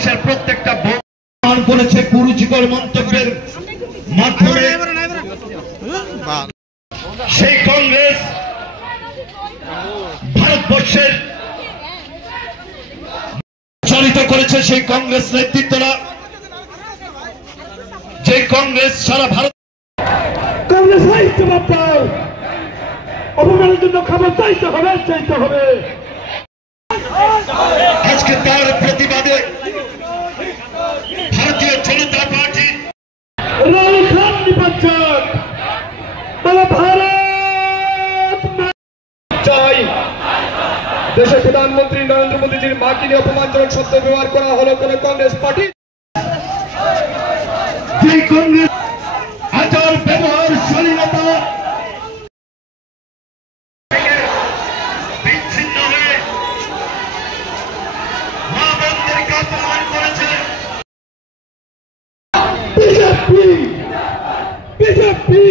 ভারতবর্ষের প্রত্যেকটা ভোট করেছে কুরুচিকর মন্তব্যের মাধ্যমে। সেই কংগ্রেস ভারতবর্ষের চালিত করেছে, সেই কংগ্রেস নেতৃত্বরা, যে কংগ্রেস সারা ভারত কংগ্রেস জবাব দাও, অপমানের জন্য খাবার চাইতে হবে। আজকে তার প্রতিবাদে ভারতীয় জনতা পার্টি রাহুল খান নির্বাচন বলে ভারত চাই। দেশের প্রধানমন্ত্রী নরেন্দ্র মোদীজির মাকে নিয়ে অপমানজনক শব্দ ব্যবহার করা হলো কোন কংগ্রেস পার্টি। যে কংগ্রেস আচার ব্যবহার শালীনতা বিচ্ছিন্ন হয়ে মা বোনদেরকে অপমান করেছে। বিজেপি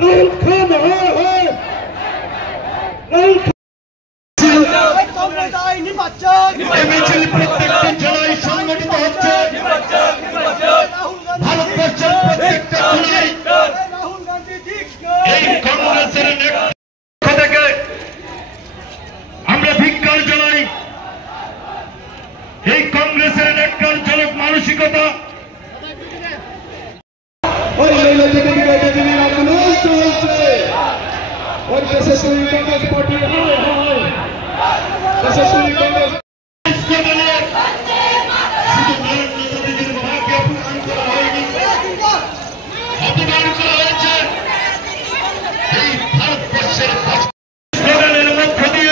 রাহুল খান রাহুল মিছিল প্রত্যেকটা জেলায় সংগঠিত হচ্ছে। ভারতবর্ষের প্রত্যেকটা জেলায় এই কংগ্রেসের পক্ষ থেকে আমরা ধিক্কার জানাই। এই কংগ্রেসের ন্যাক্কারজনক মানসিকতা কংগ্রেস পার্টি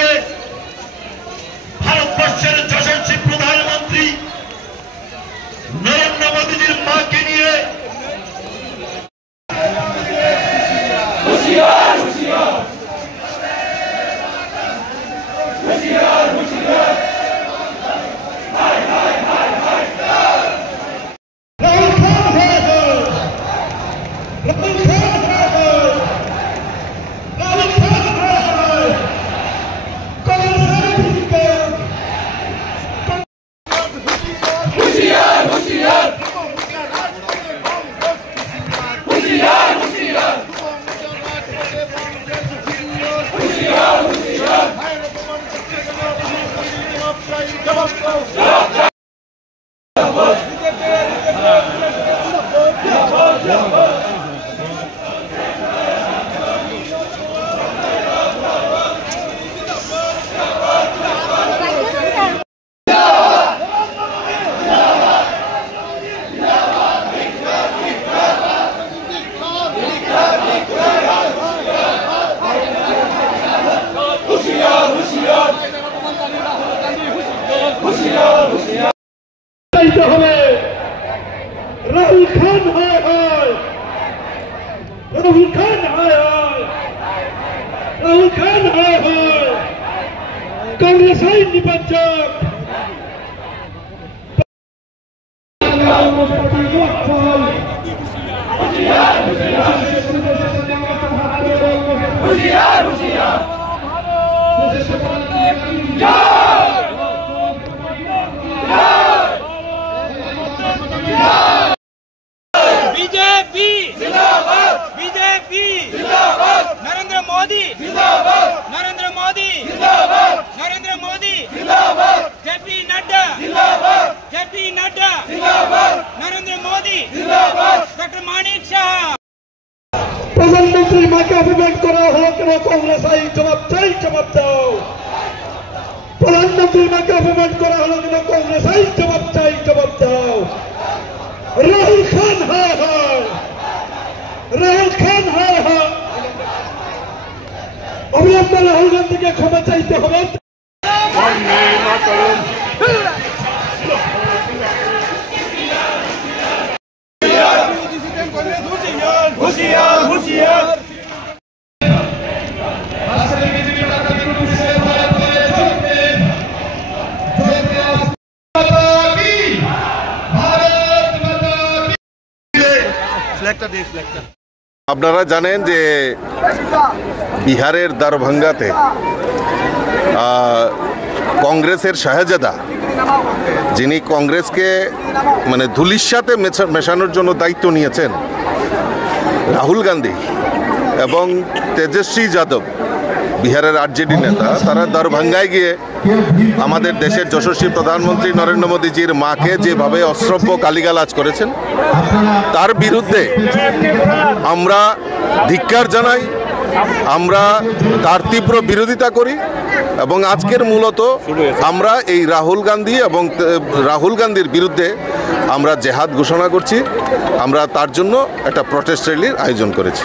ভারতবর্ষের যশস্বী প্রধানমন্ত্রী নরেন্দ্র মোদীজির মাকে নিয়ে হবে। রাহুল খান রাহুল খান রাহুল খান কংগ্রেস নির্বাচন BJP Narendra Modi JP Nadda Narendra Modi doctor Manik Shah. प्रधानमंत्री माँ के अभिमान करा हलो केन कांग्रेस जवाब दाओ। प्रधानमंत्री माँ के अभिमान करा हलो केन कांग्रेस जवाब दाओ। राहुल खान अविलंबे राहुल गांधी के क्षमा चाहते हैं। আপনারা জানেন যে বিহারের দারভাঙ্গাতে কংগ্রেসের শাহজাদা যিনি কংগ্রেসকে মানে ধুলির সাথে মেশানোর জন্য দায়িত্ব নিয়েছেন, রাহুল গান্ধী এবং তেজস্বী যাদব, বিহারের আরজেডি নেতা, তারা দরভাঙ্গায় গিয়ে আমাদের দেশের যশস্বী প্রধানমন্ত্রী নরেন্দ্র মোদীজির মাকে যেভাবে অশ্রব্য গালিগালাজ করেছেন, তার বিরুদ্ধে আমরা ধিক্কার জানাই, আমরা তার তীব্র বিরোধিতা করি এবং আজকের মূলত আমরা এই রাহুল গান্ধীর বিরুদ্ধে আমরা জেহাদ ঘোষণা করছি। আমরা তার জন্য একটা প্রটেস্ট র্যালির আয়োজন করেছি।